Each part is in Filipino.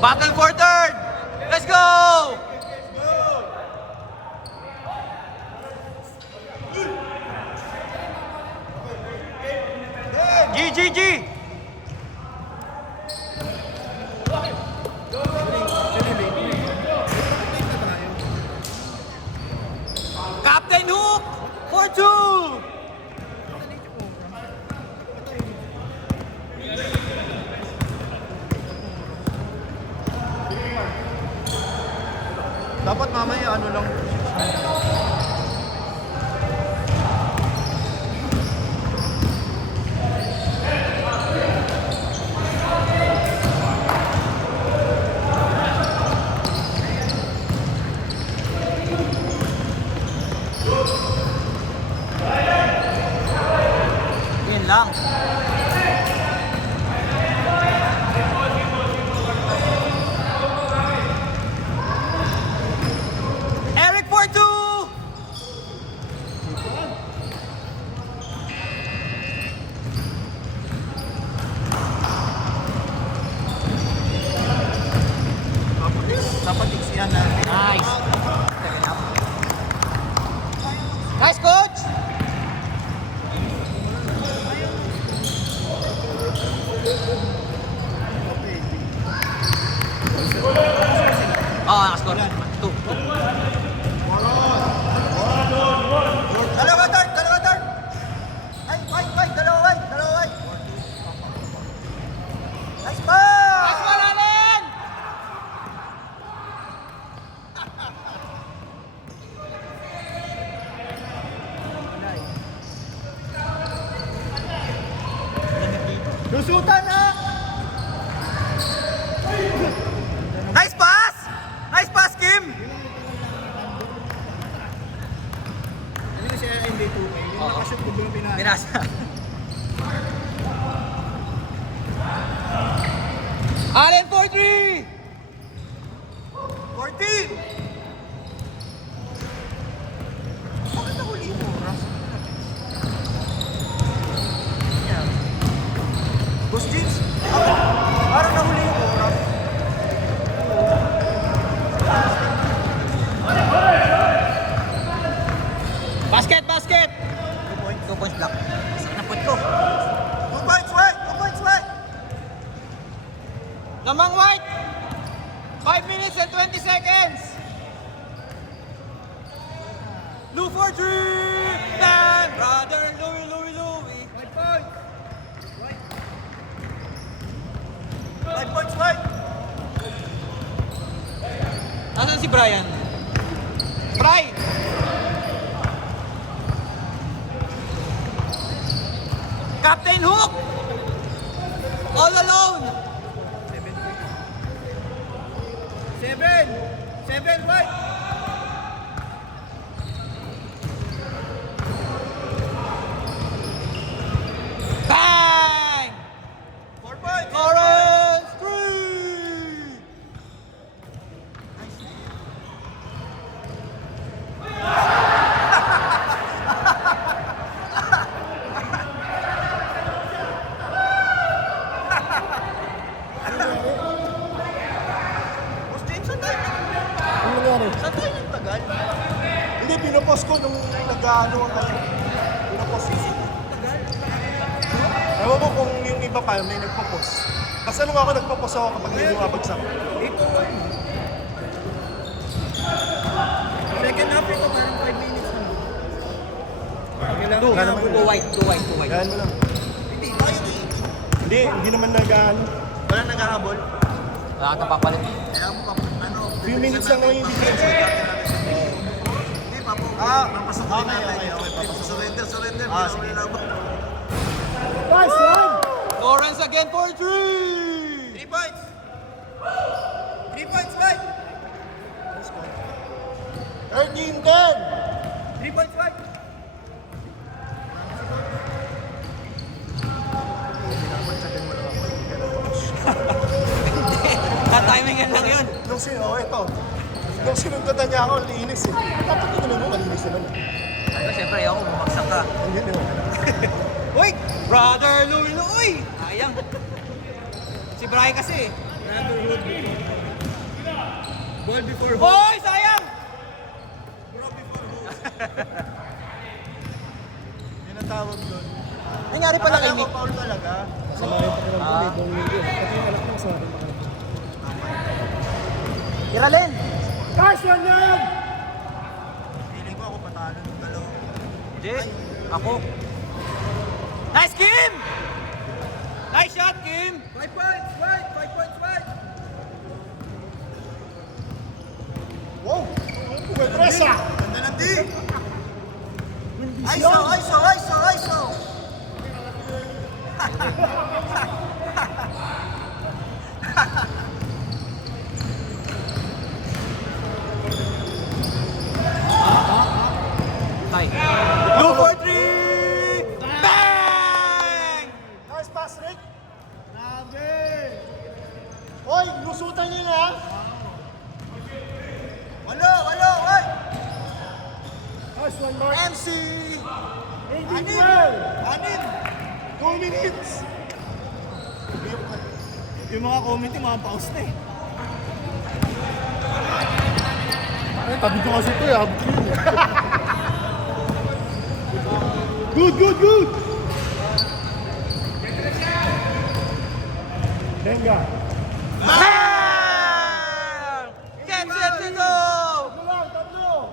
Battle for third! Let's go! G, G, G! Captain Hook! For two! Dapat mamaya ano lang. Yun lang. Eric for two! Dapat iksiyan natin. Nice. Nice, coach! Nakascore. Two. Dalawa dart! Dalawa dart! Ay, wait! Dalawa wait! Dalawa wait! Nice ball! Nice ball, Allen! Lusutan na! Nice pass! Nice pass, Kim! Ano yung si NBA 2K? Yung Oo. nakashoot ko yung pinasa. Pinasa. Allen for three! 14! Bakit nahuli yung oras? Boss James, parang nahuli yung oras. Basket, basket! 2 points block. Naput ko. 2 points, wait! 2 points, wait! Lamang White! 5 minutes and 20 seconds! Lou for three! And brother Louie! 5 points! 5 points, wait! Nasaan si Brian? Brian! Captain Hook! All alone! 7, wait! Bang! 4 points! Lawrence 3! Boss James, saan tayo? Ano nangyari? Saan tayo nagtagal? Hindi, pinapost ko nung nag-ano ang kayo. Pinapost ko. Ewan ko kung yung iba pa may nagpo-post. Kasi nung ako nagpo-post ako kapag may lumabagsak. Second half ito, parang 5 minutes na. Wala naman. Two white. Gaan mo lang. Hindi naman nag-ano. Wala nag-ahabol. Wala kang papalit. 3 minutes lang naman yung difference. Papasukin natin. Surrender. Sige. Nice one! Lawrence again for 3! 3 points! 3 points, right? 13-10! 3 points, right? Tatimingan lang yun. Nung sinundan niya ako, linis eh. Dapat ito naman, malinis na naman. Ano, siyempre ako, bumaksak ka. Ayun eh. Uy! Brother Louie! Ayang! Si Brian kasi. Brotherhood. Ball before hook. Hoy, sayang! Bro before hook. Yan ang tawag doon. Nangyari pa lang Akala imik. ko foul talaga. Kasama yung pakiramdam eh, ball win yun. Pati yung anak ng sa akin pakiramdam. Iralin! Guys, yan yan! Feeling ko ako patalo ng dalawa. Hindi. Ako. Nice, Kim! Nice shot, Kim! 5 points, right? 5 points, right? Wow! Puwetresa! Ganda ng D! ISO, ISO, ISO, ISO! Hi. 2 for 3! Bang! Nice pass, Rick! Grabe! Hoy, lusutan niyo na! Walo, walo, oy! Nice one, Mark! MC! 18-12! 2 minutes! Yung mga comment yung mga pause na eh. Ay, tabi ko kasi ito eh, abot ko yun eh. Good, good, good! Benga! Bang! Get set to go! Tatlo lang, tatlo!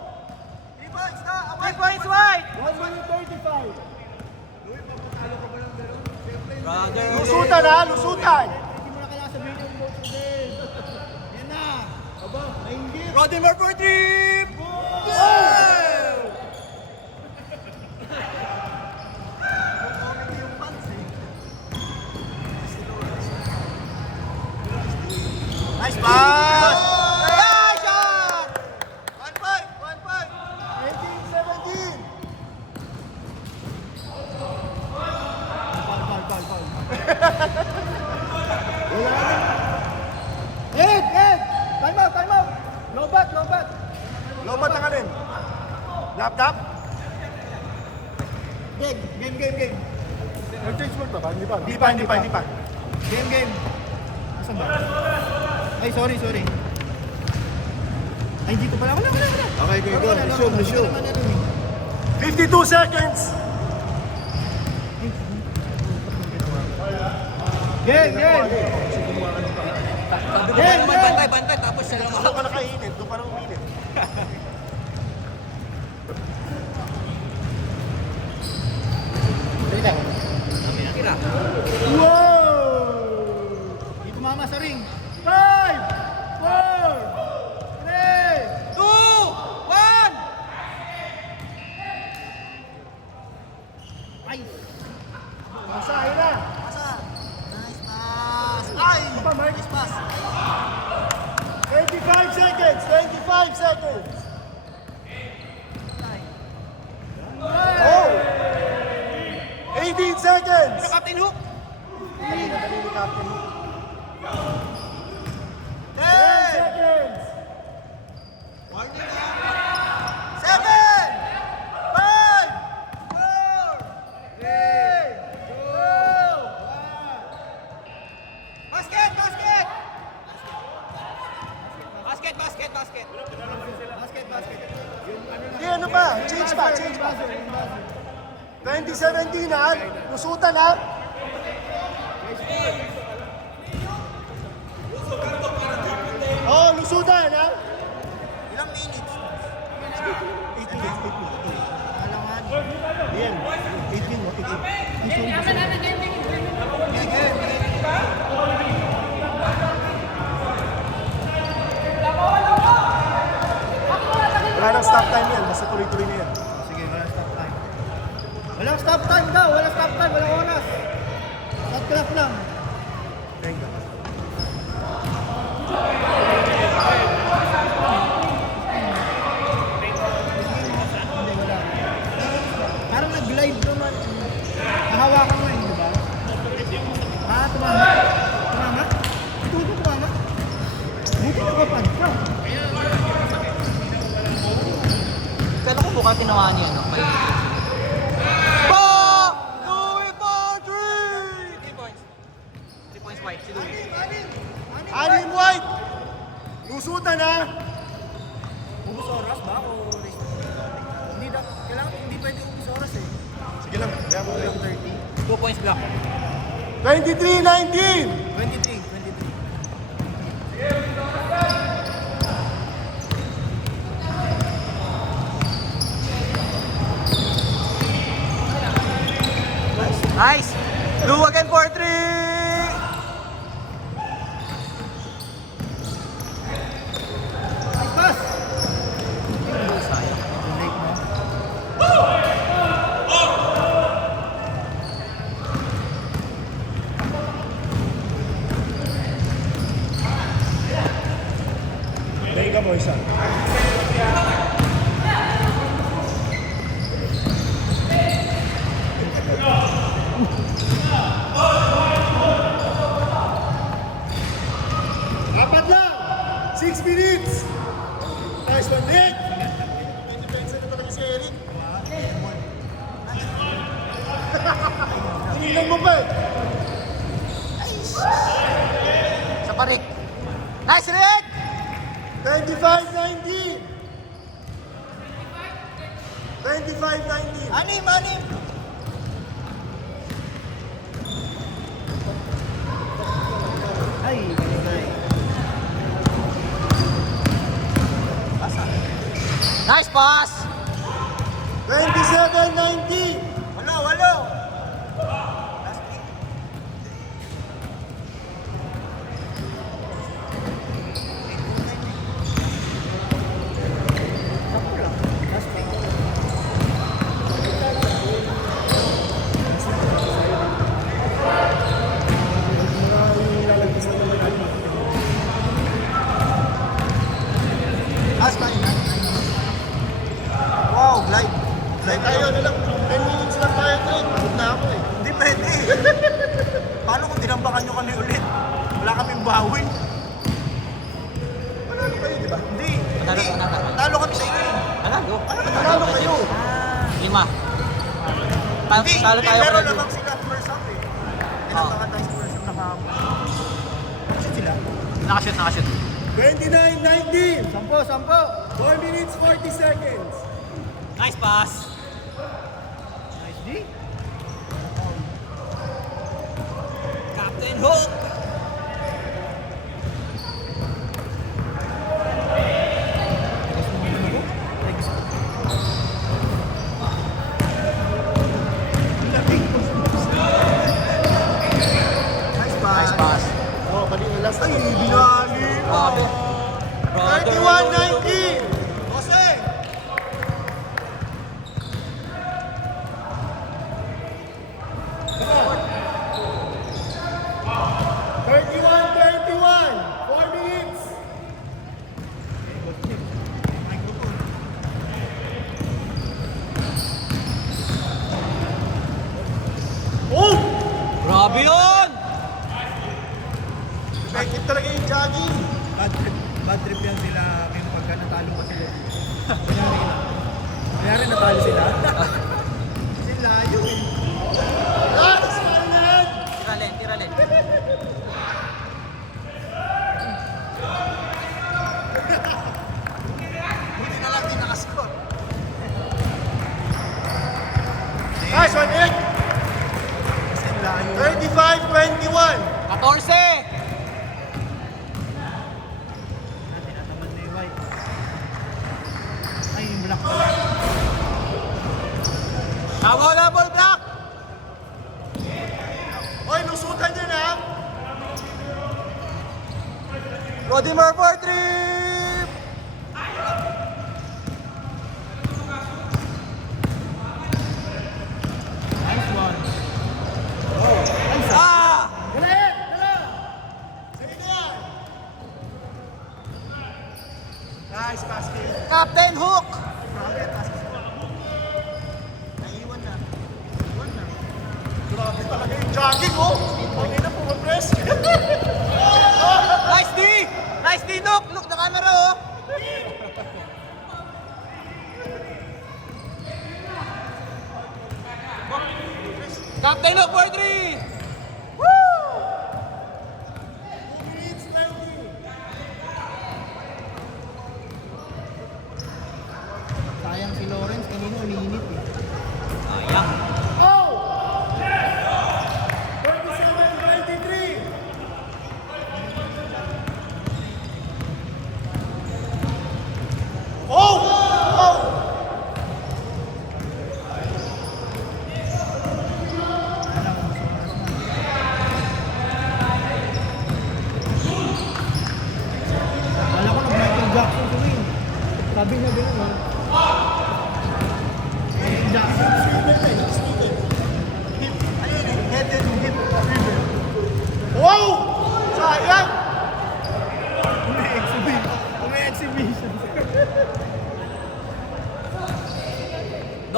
3 points na! 3 points wide! 1 minute 35! Brother! Lusutan ha, lusutan! Hindi mo na kailangan sabihin yung box din. Yan na. Aba, nainggit. Rodinmer for 3! Nice pass! Nice shot! 1 point! 1 point! 18-17! Ed! Time out, time out. Low bat, low bat. Lobat na ka rin. Dap. Game. Nag-change mo ba? Hindi pa. Hindi pa. Game. Asan ba? Ay, sorry. Ay, dito pala. Wala. Okay, go. Resume. Wala naman eh. 52 seconds! Game. Bantay, tapos sila Doon ka nakainit, doon ka nang uminit. Hindi tumama sa ring. 5! 4! 3! 2! 1! Ay! Masahin na! Nice pass! Ay! Pa, Mark. Nice pass! 25 seconds! 25 seconds! Oh! 18 seconds! Captain Hook! Dali ni Captain. 10 10! seconds! 7! 5! 4! 3! 2! Basket! Di ano pa? Change pa. 2017 ha? Lusutan ha? Oh, lusutan ha? Ilang minutes? 8 minutes. Yan. 8 minutes. Wala nang stop time yan. Basta tuloy-tuloy na yan. Sige, walang stop time daw. Walang oras. Shot clock lang. Thank you. Parang nag-live naman. Nahawakan mo yun, di ba? Tumama? Tumama? Buti nakapan ka. Kala ko mukha tinawa niya, no? Louis for 3! 3 points. 3 points white, si Louis. Anim white! Lusutan ha! Ubus oras ba o hindi na, kailangan hindi pwede ubus oras eh. Sige lang, kaya mo lang. 2 points block. 23-19! 23. Nice! Blue again for 3! Pass! Dahil ka mo isa. Apat lang! 6 minutes! Nice one, Nick! Depensa na talaga si Eric. Tinignan mo pa eh. Sa parik. Nice, Rick! 25-19! 25-19! Anim! Ay, galing. Nice pass! 27-19! Walo! Wow, glide. Say tayo na lang, 10 minutes lang tayo trade. Pagod na ako eh. Hindi pwede. Paano kung tinambakan nyo kami ulit? Wala kaming bawi. Panalo kayo, di ba? Hindi. Talo kami sa inyo eh. Panalo? Panalo kayo. 5. Talo tayo. Pero lamang sila first half eh. Tinambakan tayo sa first half na kahapon. Kasi sila. Nakashoot. 29-19! 10. 4 minutes, 40 seconds. Nice pass. Nice D. Captain Hook. Nice pass. Oh, kanina last. Ay, binali. Grabe. 31-19! Jose! 4 minutes! Oh! Grabe yun! Effective talaga yung jogging. Bad trip yan sila ngayon pagka natalo pa sila. Kaya rin natalo sila. Kasi layo eh. Nice! Manan! Tiralen. Buti na lang din nakascore. Nice one, Nick! 35-21! 14! Tinatamad na yung white. Ay, yung black pala. Tama na, ball block! Oy, lusutan niya na! Rodimer for 3! Nice one. Ah! Sige na yan! Nice basket! Captain Hook! Grabe talaga yung jogging, oh! Pagin na pumapress! Nice D! Nice D, Nook! Look the camera, oh! Captain Hook for 3! 2 minutes, 20!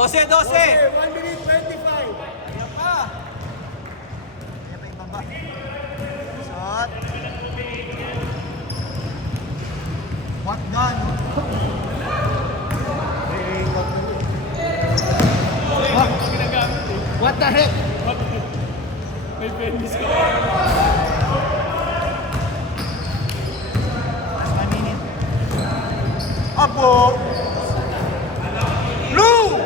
12, 12. 1 minute 25. Ayan pa. Ayan pa yung baba. Shot. What done? What the heck? Apo! Lou!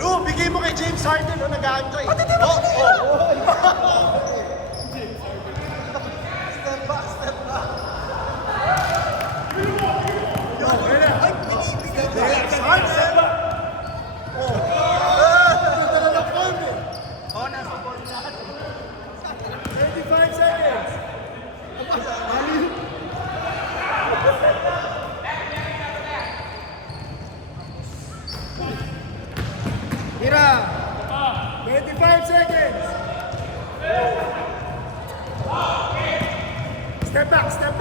Lou, bigay mo kay James Harden o nag-aantay. Pati di ba? Step back, step back. Ay, binibigay ko. James Harden! Oh. Ito na lang form eh. Oh, nasa ball lahat. 25 seconds. Tira. 25 seconds. Step back, step